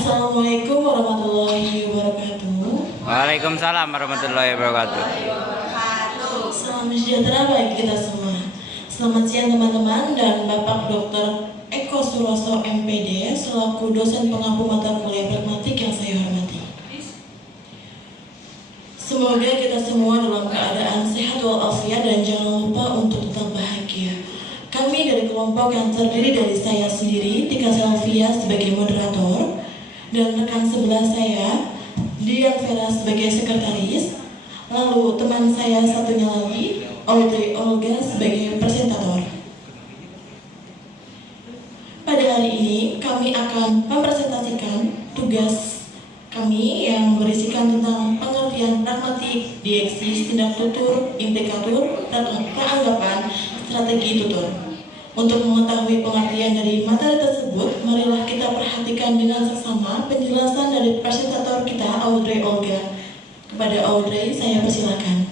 Assalamualaikum warahmatullahi wabarakatuh. Waalaikumsalam warahmatullahi wabarakatuh. Salam sejahtera bagi kita semua. Selamat siang teman-teman dan Bapak Dr. Eko Suroso MPD selaku dosen pengampu mata kuliah pragmatik yang saya hormati. Semoga kita semua dalam keadaan sehat walafiat dan jangan lupa untuk tetap bahagia. Kami dari kelompok yang terdiri dari saya sendiri, Tika Selvia sebagai moderator, dan rekan sebelah saya, Dian Vera sebagai sekretaris, lalu teman saya satunya lagi, Audrey Olga sebagai presentator. Pada hari ini, kami akan mempresentasikan tugas kami yang berisikan tentang pengertian pragmatik, dieksis, tindak tutur, implikatur, dan peranggapan strategi tutur. Untuk mengetahui pengertian dari materi tersebut, marilah kita perhatikan dengan seksama penjelasan dari presentator kita, Audrey Olga. Kepada Audrey, saya persilakan.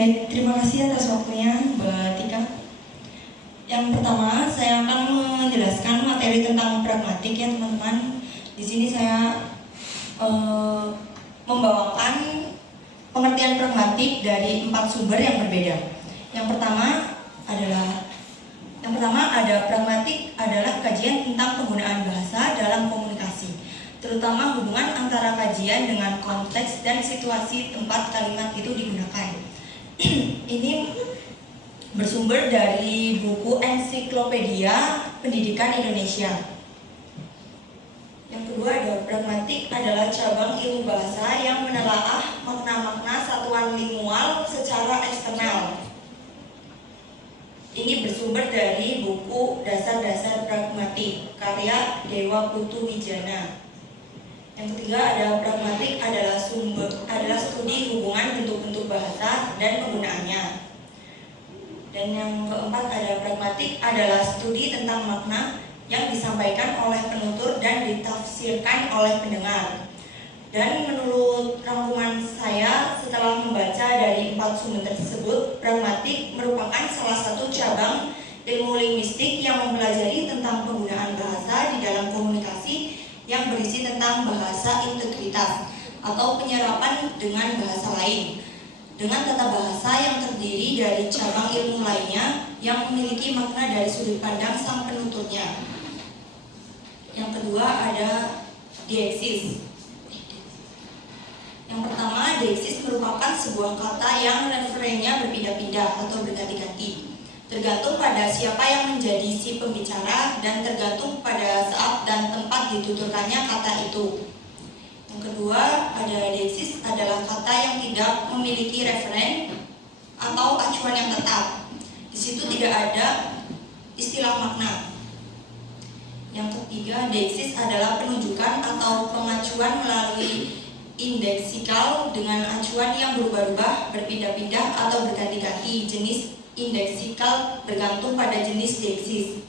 Baik, terima kasih atas waktunya, Mbak Tika. Yang pertama, saya akan menjelaskan materi tentang pragmatik ya teman-teman. Di sini saya membawakan pengertian pragmatik dari 4 sumber yang berbeda. Yang pertama ada pragmatik adalah kajian tentang penggunaan bahasa dalam komunikasi, terutama hubungan antara kajian dengan konteks dan situasi tempat kalimat itu digunakan. Ini bersumber dari buku Ensiklopedia Pendidikan Indonesia. Yang kedua ada pragmatik adalah cabang ilmu bahasa yang menelaah makna-makna satuan lingual secara eksternal. Ini bersumber dari buku Dasar-Dasar Pragmatik karya Dewa Putu Wijana. Yang ketiga ada pragmatik adalah studi hubungan bentuk-bentuk bahasa dan penggunaannya. Dan yang keempat ada pragmatik adalah studi tentang makna yang disampaikan oleh penutur dan ditafsirkan oleh pendengar. Dan menurut rangkuman saya setelah membaca dari 4 sumber tersebut, pragmatik merupakan salah satu cabang ilmu linguistik yang mempelajari tentang penggunaan bahasa di dalam komunikasi yang berisi tentang bahasa integritas atau penyerapan dengan bahasa lain, dengan tata bahasa yang terdiri dari cabang ilmu lainnya yang memiliki makna dari sudut pandang sang penuturnya. Yang kedua ada dieksis. Yang pertama, dieksis merupakan sebuah kata yang referennya berpindah-pindah atau berganti-ganti, tergantung pada siapa yang menjadi si pembicara dan tergantung pada saat dan tempat dituturkannya kata itu. Yang kedua, ada dieksis adalah kata yang tidak memiliki referen atau acuan yang tetap. Di situ tidak ada istilah makna. Yang ketiga, deiksis adalah penunjukan atau pengacuan melalui indeksikal dengan acuan yang berubah-ubah, berpindah-pindah atau berganti-ganti. Jenis indeksikal bergantung pada jenis deiksis.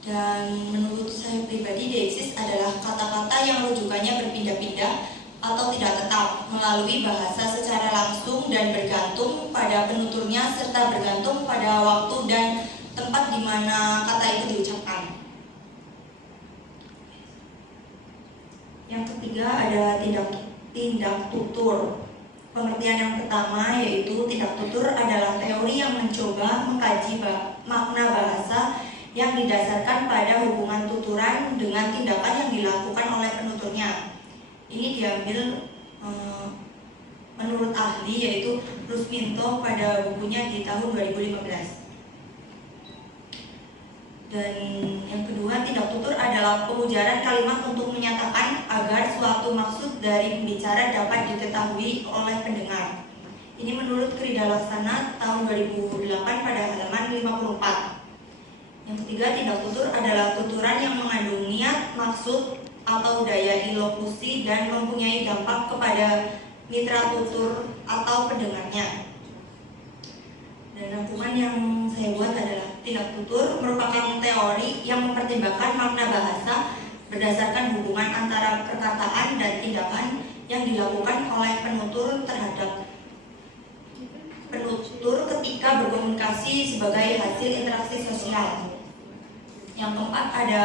Dan menurut saya pribadi, deiksis adalah kata-kata yang rujukannya berpindah-pindah atau tidak tetap melalui bahasa secara langsung dan bergantung pada penuturnya serta bergantung pada waktu dan tempat di mana kata itu diucapkan. Yang ketiga ada tindak tutur. Pengertian yang pertama yaitu tindak tutur adalah teori yang mencoba mengkaji makna bahasa yang didasarkan pada hubungan tuturan dengan tindakan yang dilakukan oleh penuturnya. Ini diambil menurut ahli yaitu Rusminto pada bukunya di tahun 2015. Dan yang kedua, tindak tutur adalah pengujaran kalimat untuk menyatakan agar suatu maksud dari pembicara dapat diketahui oleh pendengar. Ini menurut Krida Laksana tahun 2008 pada halaman 54. Yang ketiga, tindak tutur adalah tuturan yang mengandung niat, maksud, atau daya ilokusi dan mempunyai dampak kepada mitra tutur atau pendengarnya. Dan rangkuman yang saya buat adalah tindak tutur merupakan teori yang mempertimbangkan makna bahasa berdasarkan hubungan antara perkataan dan tindakan yang dilakukan oleh penutur terhadap penutur ketika berkomunikasi sebagai hasil interaksi sosial. Yang keempat ada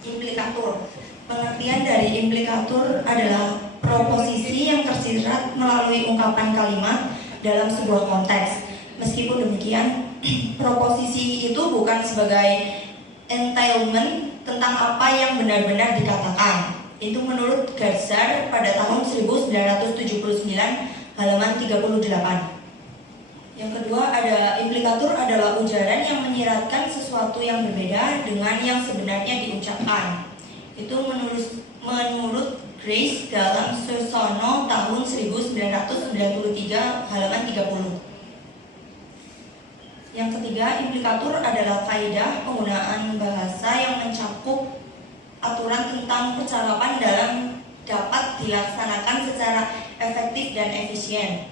implikatur. Pengertian dari implikatur adalah proposisi yang tersirat melalui ungkapan kalimat dalam sebuah konteks. Meskipun demikian, proposisi itu bukan sebagai entailment tentang apa yang benar-benar dikatakan. Itu menurut Garza pada tahun 1979 halaman 38. Yang kedua ada implikatur adalah ujaran yang menyiratkan sesuatu yang berbeda dengan yang sebenarnya diucapkan. Itu menurut Grace dalam Susono tahun 1993 halaman 30. Yang ketiga, implikatur adalah kaidah penggunaan bahasa yang mencakup aturan tentang percakapan dalam dapat dilaksanakan secara efektif dan efisien.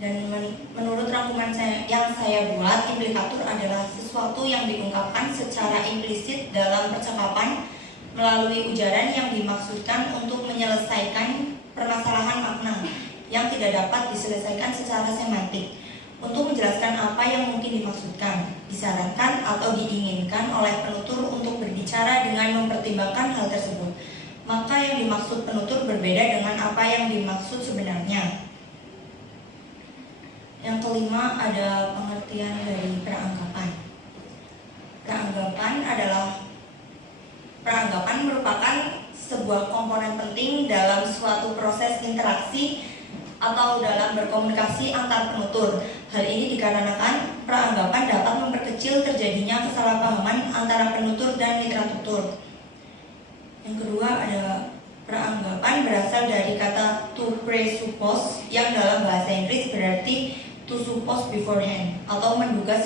Dan menurut rangkuman yang saya buat, implikatur adalah sesuatu yang diungkapkan secara implisit dalam percakapan melalui ujaran yang dimaksudkan untuk menyelesaikan permasalahan makna yang tidak dapat diselesaikan secara semantik. Untuk menjelaskan apa yang mungkin dimaksudkan, disarankan atau diinginkan oleh penutur untuk berbicara dengan mempertimbangkan hal tersebut, maka yang dimaksud penutur berbeda dengan apa yang dimaksud sebenarnya. Yang kelima ada pengertian dari peranggapan. Peranggapan merupakan sebuah komponen penting dalam suatu proses interaksi atau dalam berkomunikasi antar penutur. Hal ini dikarenakan peranggapan dapat memperkecil terjadinya kesalahpahaman antara penutur dan mitra tutur. Yang kedua ada peranggapan berasal dari kata to presuppose yang dalam bahasa Inggris berarti to suppose beforehand atau menduga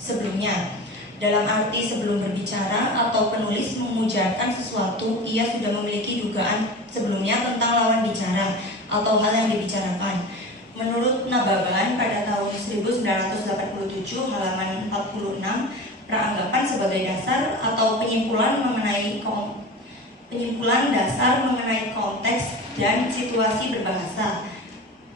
sebelumnya. Dalam arti sebelum berbicara atau penulis mengujarkan sesuatu, ia sudah memiliki dugaan sebelumnya tentang lawan bicara atau hal yang dibicarakan. Menurut Nababan pada tahun 1987 halaman 46, peranggapan sebagai dasar atau penyimpulan dasar mengenai konteks dan situasi berbahasa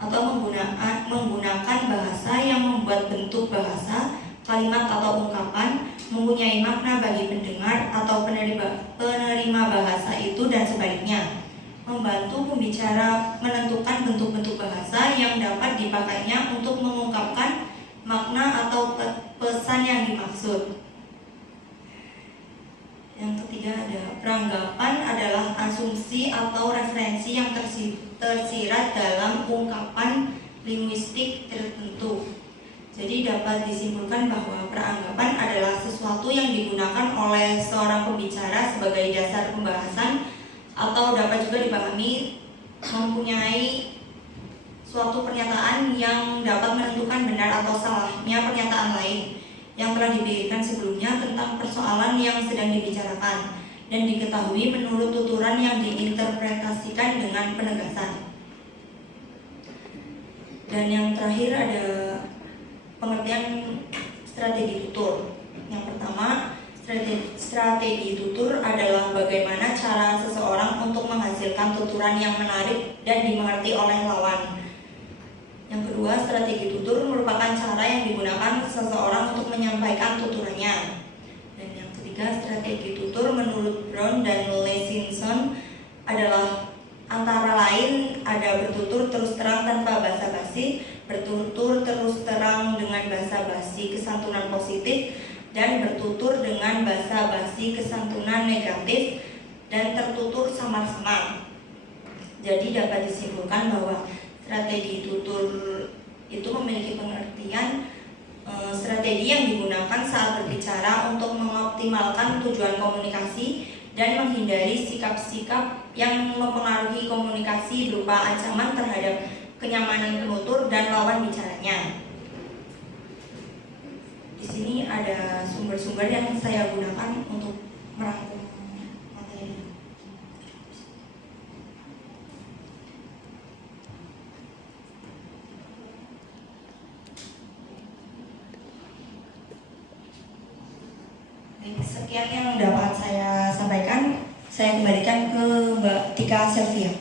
atau menggunakan bahasa yang membuat bentuk bahasa, kalimat atau ungkapan mempunyai makna bagi pendengar atau penerima bahasa itu dan sebaliknya. Membantu pembicara menentukan bentuk-bentuk bahasa yang dapat dipakainya untuk mengungkapkan makna atau pesan yang dimaksud. Yang ketiga ada peranggapan adalah asumsi atau referensi yang tersirat dalam ungkapan linguistik tertentu. Jadi dapat disimpulkan bahwa peranggapan adalah sesuatu yang digunakan oleh seorang pembicara sebagai dasar pembahasan atau dapat juga dipahami mempunyai suatu pernyataan yang dapat menentukan benar atau salahnya pernyataan lain yang telah diberikan sebelumnya tentang persoalan yang sedang dibicarakan dan diketahui menurut tuturan yang diinterpretasikan dengan penegasan. Dan yang terakhir ada pengertian strategi tutur. Yang pertama, strategi tutur adalah bagaimana cara seseorang untuk menghasilkan tuturan yang menarik dan dimengerti oleh lawan. Yang kedua, strategi tutur merupakan cara yang digunakan seseorang untuk menyampaikan tuturannya. Dan yang ketiga, strategi tutur menurut Brown dan Levinson adalah antara lain ada bertutur terus terang tanpa basa-basi, bertutur terus terang dengan basa-basi kesantunan positif, dan bertutur dengan basa-basi kesantunan negatif, dan tertutur samar-samar. Jadi dapat disimpulkan bahwa strategi tutur itu memiliki pengertian strategi yang digunakan saat berbicara untuk mengoptimalkan tujuan komunikasi dan menghindari sikap-sikap yang mempengaruhi komunikasi berupa ancaman terhadap kenyamanan penutur dan lawan bicaranya. Di sini ada sumber-sumber yang saya gunakan untuk merangkum materi. Sekian yang dapat saya sampaikan. Saya kembalikan ke Mbak Tika Selvia.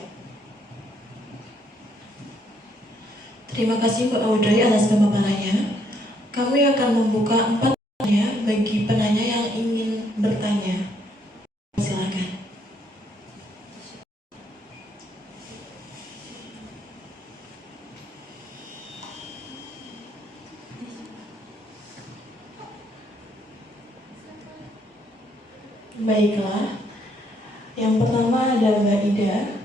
Terima kasih Mbak Audrey atas pemaparannya. Kami akan membuka 4 pertanyaan bagi penanya yang ingin Baiklah, yang pertama ada Mbak Ida.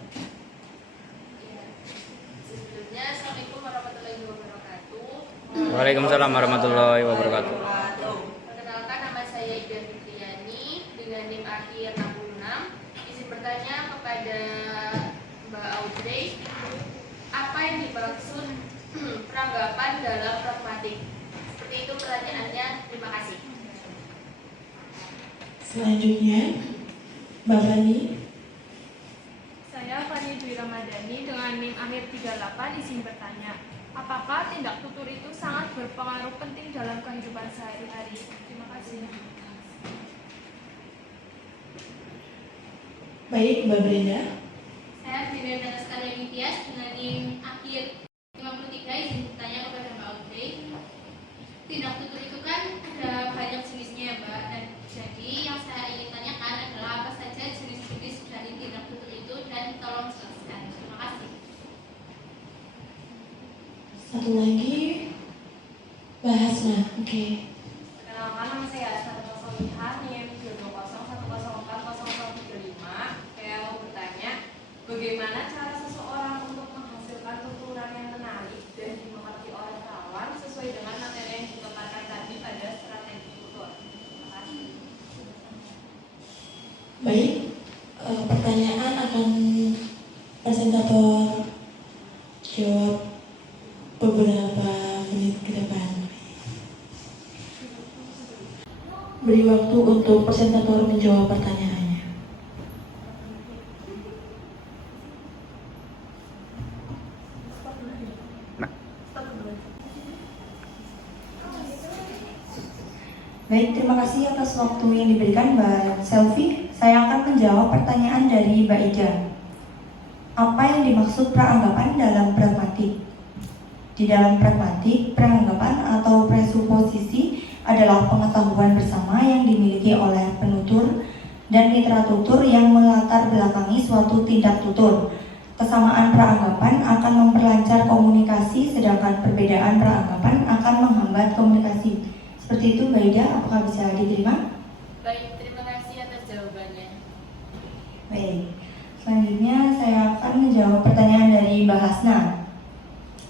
Sebelumnya, Assalamualaikum warahmatullahi wabarakatuh. Waalaikumsalam warahmatullahi wabarakatuh. Perkenalkan, nama saya Ida Fitriani dengan NIM akhir 66. Izin bertanya kepada Mbak Audrey, apa yang dimaksud peranggapan dalam pragmatik? Seperti itu pertanyaannya. Terima kasih. Selanjutnya, Mbak Fani. Saya Fani Dwi Ramadhani dengan NIM akhir 38 izin bertanya, apakah tindak tutur itu sangat berpengaruh penting dalam kehidupan sehari-hari? Terima kasih. Baik, Mbak Brenda. Saya Brenda Sekalian Nitias dengan NIM akhir 53 izin bertanya kepada Mbak Audrey. Tindak tutur itu kan ada banyak jenisnya ya Mbak, dan jadi yang saya ingin tanyakan adalah apa saja jenis-jenis dari tindak tutur itu dan tolong jelaskan. Terima kasih. Satu lagi, Mbak Hasna. Oke. Perkenalkan, nama saya Asna Solihah, NIM 22010040035. Saya mau bertanya, bagaimana cara seseorang untuk menghasilkan tuturan yang menarik dan dimengerti oleh kawan sesuai dengan materi yang dipaparkan tadi pada strategi tutur? Terima kasih. Baik, pertanyaan akan presentator jawab beberapa menit ke depan. Beri waktu untuk presentator menjawab pertanyaannya. Baik, terima kasih atas waktu yang diberikan Mbak Selvi. Saya akan menjawab pertanyaan dari Mbak Ida. Apa yang dimaksud peranggapan dalam pragmatik? Di dalam pragmatik, peranggapan atau presuposisi adalah pengetahuan bersama yang dimiliki oleh penutur dan mitra tutur yang melatar belakangi suatu tindak tutur. Kesamaan peranggapan akan memperlancar komunikasi, sedangkan perbedaan peranggapan akan menghambat komunikasi. Seperti itu, Mbak Ida, apakah bisa diterima? Baik, terima kasih atas jawabannya. Baik, selanjutnya saya akan menjawab pertanyaan dari Mbak Hasna.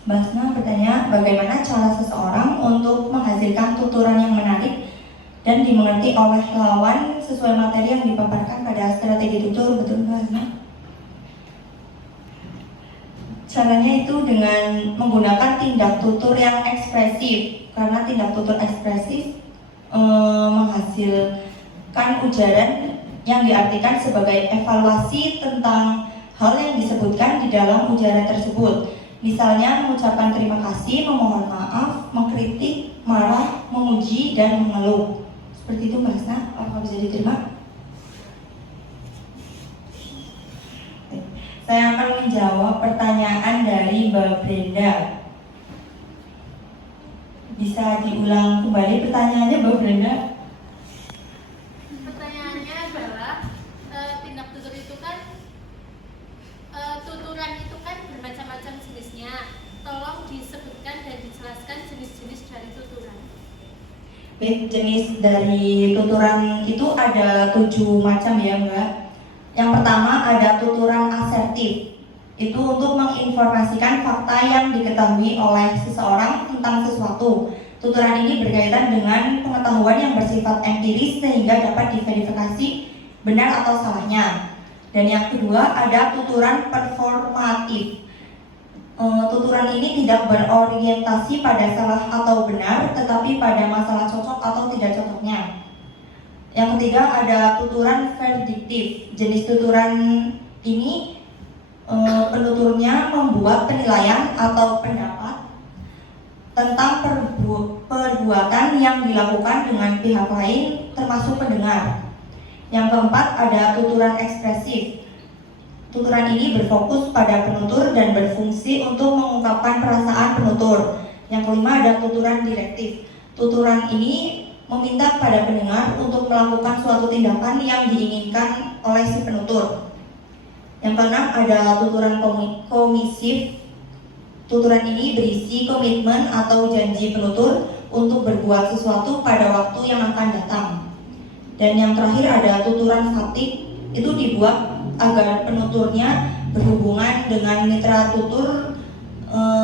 Mbak Hasna bertanya, bagaimana cara seseorang untuk menghasilkan tuturan yang menarik dan dimengerti oleh lawan sesuai materi yang dipaparkan pada strategi tutur, betul Mbak Hasna? Caranya itu dengan menggunakan tindak tutur yang ekspresif, karena tindak tutur ekspresif menghasilkan ujaran yang diartikan sebagai evaluasi tentang hal yang disebutkan di dalam ujaran tersebut. Misalnya mengucapkan terima kasih, memohon maaf, mengkritik, marah, memuji, dan mengeluh. Seperti itu Mbak Hasna, apakah bisa diterima? Saya akan menjawab pertanyaan dari Mbak Brenda. Bisa diulang kembali pertanyaannya Mbak Brenda? Pertanyaannya adalah tindak tutur itu kan tuturan itu kan bermacam-macam jenisnya. Tolong disebutkan dan dijelaskan jenis-jenis dari tuturan. Baik, jenis dari tuturan itu ada 7 macam ya Mbak. Yang pertama ada tuturan asertif. Itu untuk menginformasikan fakta yang diketahui oleh seseorang tentang sesuatu. Tuturan ini berkaitan dengan pengetahuan yang bersifat empiris sehingga dapat diverifikasi benar atau salahnya. Dan yang kedua ada tuturan performatif. Tuturan ini tidak berorientasi pada salah atau benar, tetapi pada masalah cocok atau tidak cocoknya. Yang ketiga ada tuturan verdiktif. Jenis tuturan ini penuturnya membuat penilaian atau pendapat tentang perbuatan yang dilakukan dengan pihak lain termasuk pendengar. Yang keempat ada tuturan ekspresif. Tuturan ini berfokus pada penutur dan berfungsi untuk mengungkapkan perasaan penutur. Yang kelima ada tuturan direktif. Tuturan ini meminta pada pendengar untuk melakukan suatu tindakan yang diinginkan oleh si penutur. Yang keenam ada tuturan komisif. Tuturan ini berisi komitmen atau janji penutur untuk berbuat sesuatu pada waktu yang akan datang. Dan yang terakhir ada tuturan fatik, itu dibuat agar penuturnya berhubungan dengan mitra tutur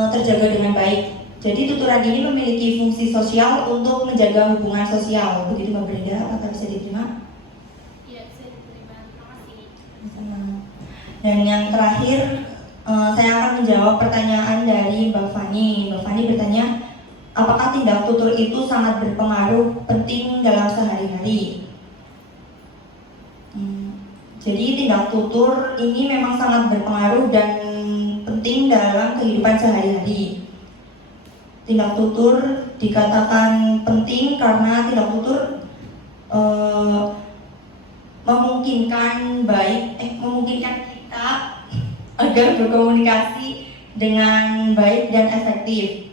terjaga dengan baik. Jadi tuturan ini memiliki fungsi sosial untuk menjaga hubungan sosial. Begitu Mbak Brenda, apakah bisa diterima? Iya, bisa diterima. Terima kasih. Dan yang terakhir, saya akan menjawab pertanyaan dari Mbak Fani. Mbak Fani bertanya, apakah tindak tutur itu sangat berpengaruh penting dalam sehari-hari? Jadi tindak tutur ini memang sangat berpengaruh dan penting dalam kehidupan sehari-hari. Tindak tutur dikatakan penting karena tindak tutur memungkinkan kita agar berkomunikasi dengan baik dan efektif.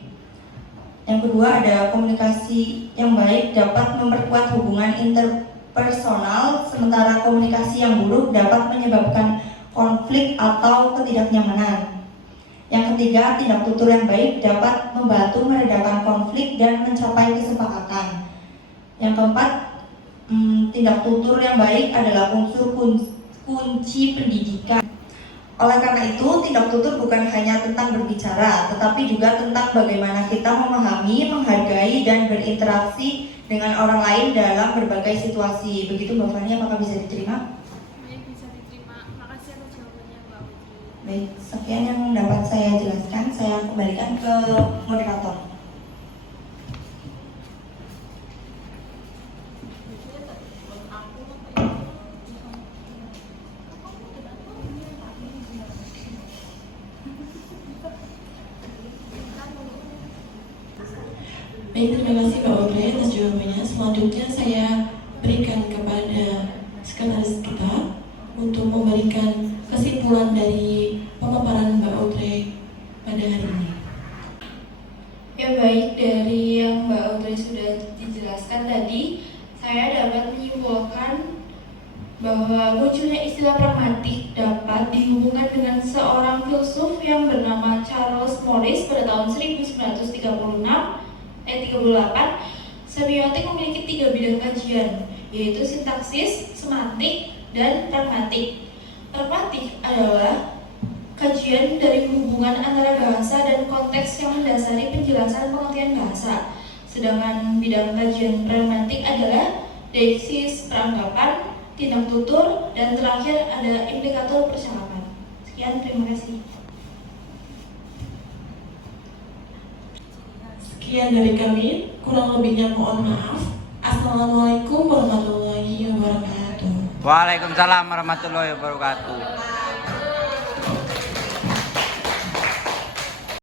Yang kedua, ada komunikasi yang baik dapat memperkuat hubungan interpersonal, sementara komunikasi yang buruk dapat menyebabkan konflik atau ketidaknyamanan. Yang ketiga, tindak tutur yang baik dapat membantu meredakan konflik dan mencapai kesepakatan. Yang keempat, tindak tutur yang baik adalah unsur kunci pendidikan. Oleh karena itu, tindak tutur bukan hanya tentang berbicara, tetapi juga tentang bagaimana kita memahami, menghargai, dan berinteraksi dengan orang lain dalam berbagai situasi. Begitu Mbak Fani, apakah bisa diterima? Baik, bisa diterima. Makasih atas jawabannya, Mbak Uji. Baik, sekian yang dapat saya jelaskan. Saya kembalikan ke moderator. Baik, terima kasih Mbak Audrey atas jawabannya. Selanjutnya saya berikan kepada sekretaris kita untuk memberikan kesimpulan dari pemaparan Mbak Audrey pada hari ini. Ya baik, dari yang Mbak Audrey sudah dijelaskan tadi, saya dapat menyimpulkan bahwa munculnya istilah pragmatik dapat dihubungkan dengan seorang filsuf yang bernama Charles Morris pada tahun 1938. Semiotik memiliki 3 bidang kajian, yaitu sintaksis, semantik, dan pragmatik. Pragmatik adalah kajian dari hubungan antara bahasa dan konteks yang mendasari penjelasan pengertian bahasa. Sedangkan bidang kajian pragmatik adalah deiksis peranggapan, tindak tutur, dan terakhir ada implikator percakapan. Sekian, terima kasih. Sekian dari kami, kurang lebihnya mohon maaf. Assalamualaikum warahmatullahi wabarakatuh. Waalaikumsalam warahmatullahi wabarakatuh.